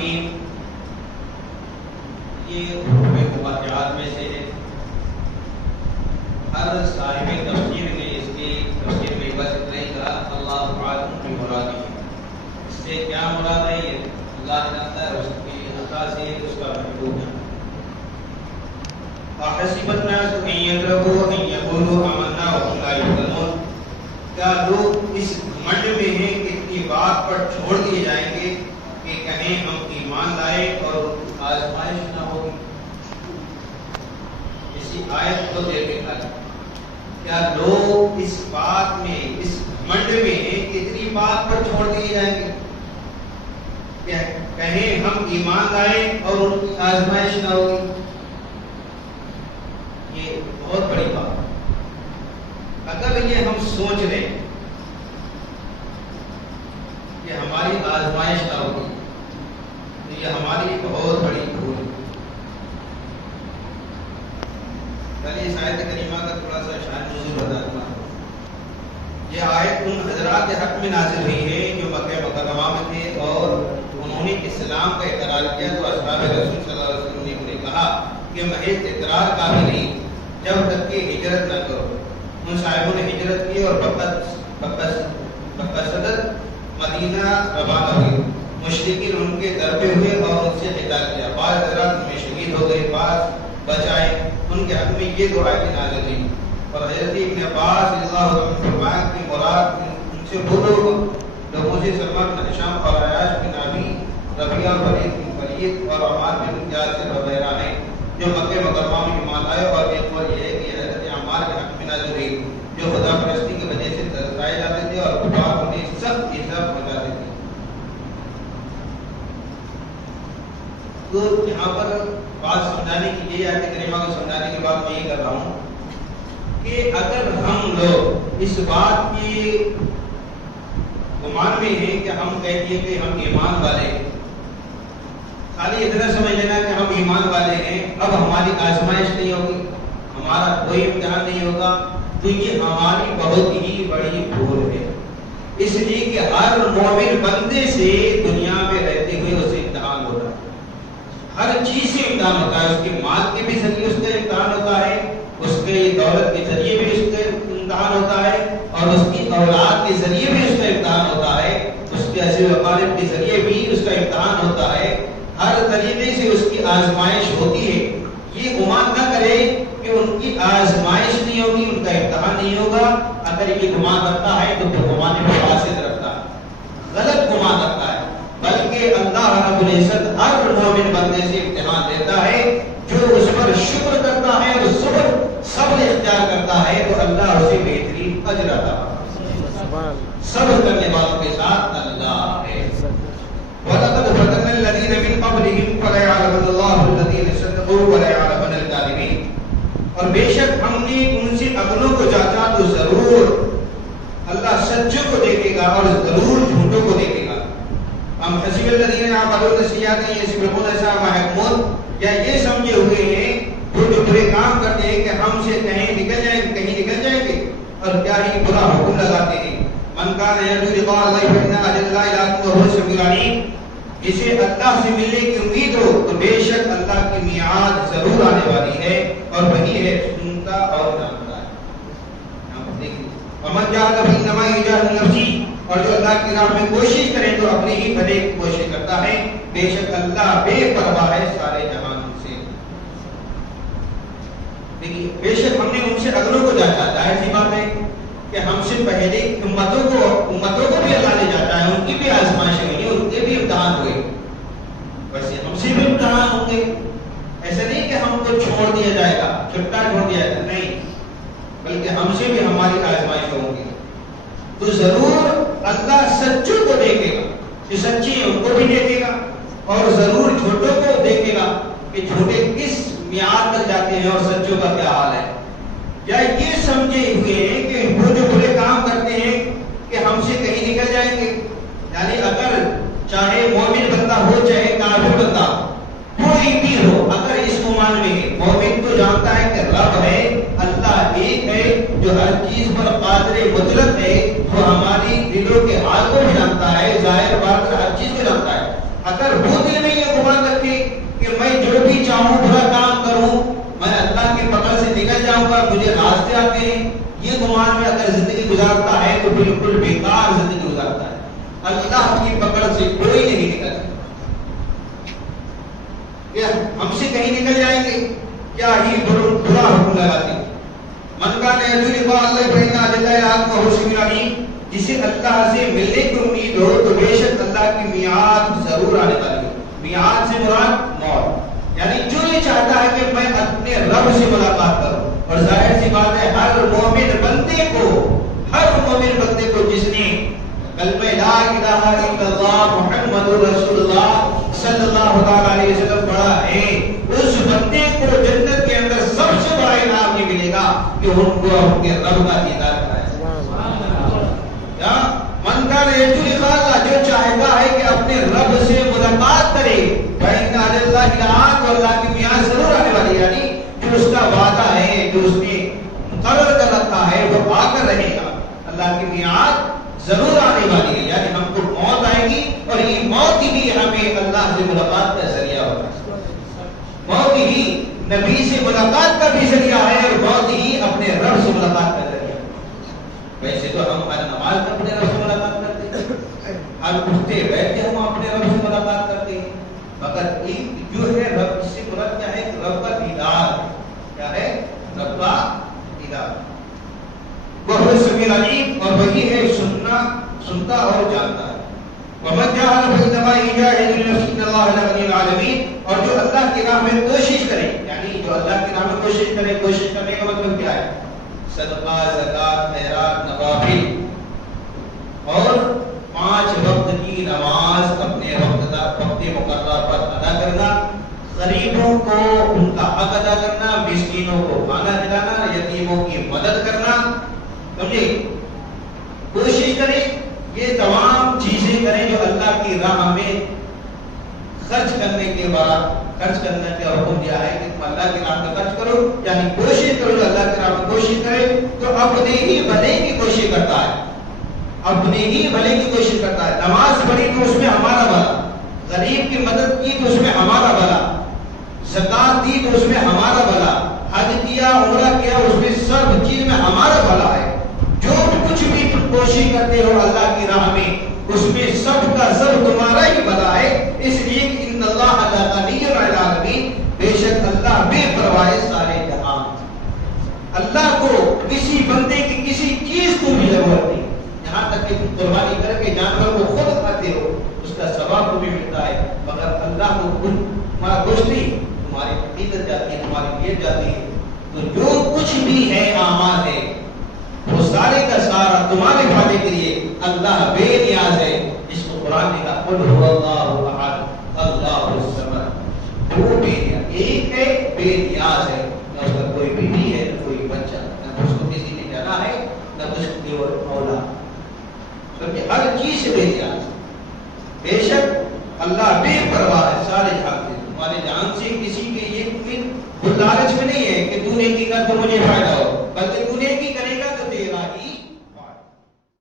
میم یہ حروف مقطعات میں سے ہے. ہر صاحب تفسیر نے اس کی تفسیر میں بس اتنا ہی کہا اللہ عالم بمرادہ. اس سے کیا مراد ہے یہ اللہ جانتا ہے، اس کی عطا سے اس کا محبوب ہے. احسب الناس ان يتركوا ان يقولوا آمنا وهم لا يفتنون. کیا لوگ اس گھمنڈ میں ہیں کہ اتنی بات پر چھوڑ دیے جائیں گے کہ کہیں ہم ایمان لائے اور آزمائش نہ ہوگی. اسی آیت کو دیکھ کے کیا لوگ اس بات میں اس گھمنڈ میں ہیں کہ اتنی بات پر چھوڑ دیے جائیں گے کہ کہیں ہم ایمان لائے اور ان کی آزمائش نہ ہوگی. یہ بہت بڑی بات ہے. اگر یہ ہم سوچ رہے ہیں کہ ہماری آزمائش نہ ہوگی تو یہ ہماری بہت بڑی بھول ہے. پہلے اس آیت کریمہ کا تھوڑا سا شان نزول بتاتا ہوں. یہ آیت ان حضرات کے حق میں نازل ہوئی ہے جو مکہ مکرمہ میں تھے اور انہوں نے اسلام کا اقرار کیا تو اصحاب رسول صلی اللہ علیہ وسلم نے انہیں کہا کہ محض اقرار کافی نہیں جب تک کہ ہجرت نہ کرو. ان صاحبوں نے ہجرت کی اور بقا صدر مدینہ روانہ ہوئے. مشرکین ان کے در پہ ہوئے اور ان سے قتال کیا. بعض حضرات ان میں شہید ہو گئے، بعض بچائے. ان کے حق میں یہ دو آیتیں نازل ہوئیں اور حضرت ابن عباس رضی اللہ عنہ فرمایا کہ مراد ان سے وہ لوگوں سے سلمہ بن ہشام اور عیاش بن ابی ربیعہ اور ولید بن ولید اور عمار بن یاسر وغیرہ ہیں جو مکہ مکرمہ میں ایمان لائے. اور ایک اور یہ ہے کہ حضرت عمار کے حق میں نازل ہوئی جو خدا پرستی کی وجہ سے ترسائے جاتے تھے اور کفار انہیں سخت عذاب پہنچاتے تھے. تو یہاں پر بات سمجھانے کی لیے آیت کریمہ کو سمجھانے کے بعد میں یہ کر رہا ہوں کہ اگر ہم لوگ اس بات کی گمان میں ہیں کہ ہم کہتے ہیں کہ ہم ایمان والے ہیں، خالی اتنا سمجھ لینا کہ ہم ایمان والے ہیں، اب ہماری آزمائش نہیں ہوگی، ہمارا کوئی امتحان نہیں ہوگا، تو یہ ہماری بہت ہی بڑی بھول ہے. اس لیے کہ ہر مومن بندے سے دنیا میں رہتے ہوئے اسے امتحان ہوتا ہے. ہر چیز سے امتحان ہوتا ہے. اس کے مال کے بھی ذریعے اس کا امتحان ہوتا ہے، اس کے دولت کے ذریعے بھی اس کا امتحان ہوتا ہے، اور اس کی اولاد کے ذریعے بھی اس کا امتحان ہوتا ہے، اس کے عزیز و اقارب کے ذریعے بھی اس کا امتحان ہوتا ہے. ہر طریقے سے اس کی آزمائش ہوتی ہے. یہ گمان نہ کرے کہ ان کی آزمائش نہیں ہوگی، ان کا امتحان نہیں ہوگا. اگر یہ گمان رکھتا ہے تو گمان میں فاسد رکھتا ہے، غلط گمان رکھتا ہے. بلکہ اللہ رب العزت ہر مومن بندے سے امتحان لیتا ہے. جو اس پر شکر کرتا ہے اور صبر اختیار کرتا ہے تو اللہ اسے بہترین اجر عطا فرماتا ہے. صبر کرنے والوں کے ساتھ اللہ ہے. وَلَقَدْ فَتَنَّا الَّذِينَ مِن قَبْلِهِمْ فَلَيَعْلَمَنَّ اللَّهُ الَّذِينَ صَدَقُوا وَلَيَعْلَمَنَّ الْكَاذِبِينَ. اور بے شک ہم نے ان سے اگلوں کو جانچا تو ضرور اللہ سچوں کو دیکھے گا اور ضرور جھوٹوں کو دیکھے گا. ہم حسب الذین یعملون السیئات یسبقون سامع حکمون، یا یہ سمجھے ہوئے ہیں جو برے کام کرتے ہیں کہ ہم سے کہیں نکل جائیں گے اور کیا ہی برا حکم لگاتے ہیں. من کان یرجو لقاء اللہ فإن أجل الله لآت وهو السمیع العلیم. جسے اللہ سے ملنے کی امید ہو تو بے شک اللہ کی میعاد ضرور آنے والی ہے اور وہی ہے سنتا اور جانتا ہے. ومن جاہد فإنما یجاہد لنفسہ، اور جو اللہ کی راہ میں کوشش کرے تو اپنی ہی بھلے کی کوشش کرتا ہے. بے شک اللہ بے پرواہ ہے سارے جہان سے. دیکھیے بے شک ہم نے ان سے اگلوں کو جانچا. ظاہر سی بات ہے کہ ہم سے پہلے امتوں کو بھی اللہ نے جانتا ہے، ان کی بھی آزمائشیں ہوئی ہیں، ان کے بھی امتحان ہوئے، ویسے ہم سے بھی امتحان ہوں گے. ایسا نہیں کہ ہم کو چھوڑ دیا جائے گا، چھٹا چھوڑ دیا جائے گا، نہیں، بلکہ ہم سے بھی ہماری آزمائش ہوں گی. تو ضرور اللہ سچوں کو دیکھے گا، جو سچے ہیں ان کو بھی دیکھے گا، اور ضرور جھوٹوں کو دیکھے گا کہ جھوٹے کس میعاد تک جاتے ہیں اور سچوں کا کیا حال ہے. یا یہ سمجھے ہوئے ہیں کہ وہ جو برے کام کرتے ہیں کہ ہم سے کہیں نکل جائیں گے. یعنی اگر چاہے مومن بندہ ہو چاہے کافر بندہ کوئی بھی ہو، اگر اس گمان میں ہے، مومن تو جانتا ہے کہ رب ہے، اللہ ایک ہے جو ہر چیز پر قادر مطلق ہے، وہ ہماری دلوں کے حال کو بھی جانتا ہے، ظاہر باطن ہر چیز کو جانتا ہے. اگر وہ دل میں یہ گمان رکھے کہ میں جو بھی چاہوں برا کام کروں میں اللہ کی پکڑ سے نکل جاؤں گا، مجھے راستے آتے ہیں، یہ گمان میں اگر زندگی گزارتا ہے تو بالکل بیکار زندگی گزارتا ہے. اللہ کی پکڑ سے کوئی نہیں نکل سکتا. کیا ہم سے کہیں نکل جائیں گے؟ کیا ہی برا حکم لگاتے ہیں. من کان یرجو لقاء اللہ فإن أجل الله وهو السميع العليم. جسے اللہ سے ملنے کی امید ہو تو بے شک اللہ کی میعاد ضرور آنے والی ہے. میعاد سے مراد موت، یعنی جو یہ چاہتا ہے کہ میں اپنے رب سے ملاقات کروں. اور ظاہر سی بات ہے ہر مومن بندے کو جس نے کلمہ لا الہ الا اللہ محمد رسول اللہ صلی اللہ علیہ وسلم پڑھا ہے، اس بندے کو جنت کے اندر سب سے بڑا انعام یہ ملے گا کہ ان کو ان کے رب کا دیدار کرائے. من کان یرجو لقاء اللہ، جو چاہتا ہے کہ اپنے رب سے ملاقات کرے، فإن أجل الله لآت، اور اللہ کی میعاد ضرور آنے والی ہے. یعنی جو اس کا وعدہ ہے، جو اس نے مقرر کر رکھا ہے وہ آ کر رہے گا. اللہ کی میعاد ضرور آنے والی ہے، یعنی ہم کو موت آئے گی اور یہ موت ہی ہمیں اللہ سے ملاقات کا ذریعہ ہوگا. موت ہی نبی سے ملاقات کا بھی ذریعہ ہے اور موت ہی اپنے رب سے ملاقات کا ذریعہ. ویسے تو ہم ہر نماز میں اپنے رب سے ملاقات کرتے ہیں، ہر اٹھتے بیٹھتے ہم اپنے رب سے ملاقات کرتے ہیں، مگر ایک جو ہے رب، اس سے مراد کیا ہے؟ رب کا دیدار. کیا ہے؟ رب کا دیدار. وہ سمیع العلیم، اور وہی ہے سنتا اور جانتا ہے. ومن جاہد فإنما یجاہد لنفسہ ان اللہ لغنی عن العالمین. اور جو اللہ کی راہ میں کوشش کرے، یعنی جو اللہ کی راہ میں کوشش کرے، کوشش کرنے کا مطلب کیا ہے؟ صدقہ، زکات، خیرات، نوافل اور 5 وقت کی نماز اپنے وقت مقررہ پر ادا کرنا، غریبوں کو ان کا حق ادا کرنا، مسکینوں کو کھانا کھلانا، یتیموں کی مدد کرنا. سمجھے؟ کوشش کریں، یہ تمام چیزیں کریں جو اللہ کی راہ میں خرچ کرنے کے بعد خرچ کرنے کا حکم دیا ہے کہ تم اللہ کی راہ میں خرچ کرو. یعنی کوشش کرو، جو اللہ کی راہ میں کوشش کرے تو اپنے ہی بھلے کی کوشش کرتا ہے، اپنے ہی بھلے کی کوشش کرتا ہے. نماز پڑھی تو اس میں ہمارا بھلا، غریب کی مدد کی تو اس میں ہمارا بھلا، زکات دی تو اس میں ہمارا بھلا، حج کیا، عمرہ کیا، اس میں سب چیز میں ہمارا بھلا ہے. جو کچھ بھی تم کوشش کرتے ہو اللہ کی راہ میں، اس میں سب کا سب تمہارا ہی بھلا ہے. اس لیے کہ ان اللہ غنی عن العالمین، بے شک اللہ بے پرواہ ہے سارے جہان. اللہ کو کسی بندے کی کسی چیز کو بھی ضرورت نہیں. یہاں تک کہ تم قربانی کر کے جانور کو خود کھاتے ہو، اس کا ثواب تمہیں ملتا ہے، مگر اللہ کو تمہارا گوشت نہیں، تمہاری عقیدت جاتی ہے، تمہاری نیت جاتی ہے. تو جو کچھ بھی ہے اعمال ہے وہ سارے کا سارا تمہارے بھالے کے لیے اللہ بے نیاز ہے. جس کو قرآن نے کہا قل هو اللہ احد اللہ الصمد، وہ بے نیاز، ایک ہے، بے نیاز ہے. نہ اس کا کوئی بیٹی ہے، نہ کوئی بچہ، نہ اس کو کسی نے جانا ہے، نہ اس کی اولاد، کیونکہ ہر چیز سے بے نیاز. بے شک اللہ بے پرواہ ہے سارے جہان سے. تمہارے جان سے کسی کے یہ امید لالچ میں نہیں ہے کہ تو نے کی کر تو مجھے فائدہ ہو، بلکہ تو نے کی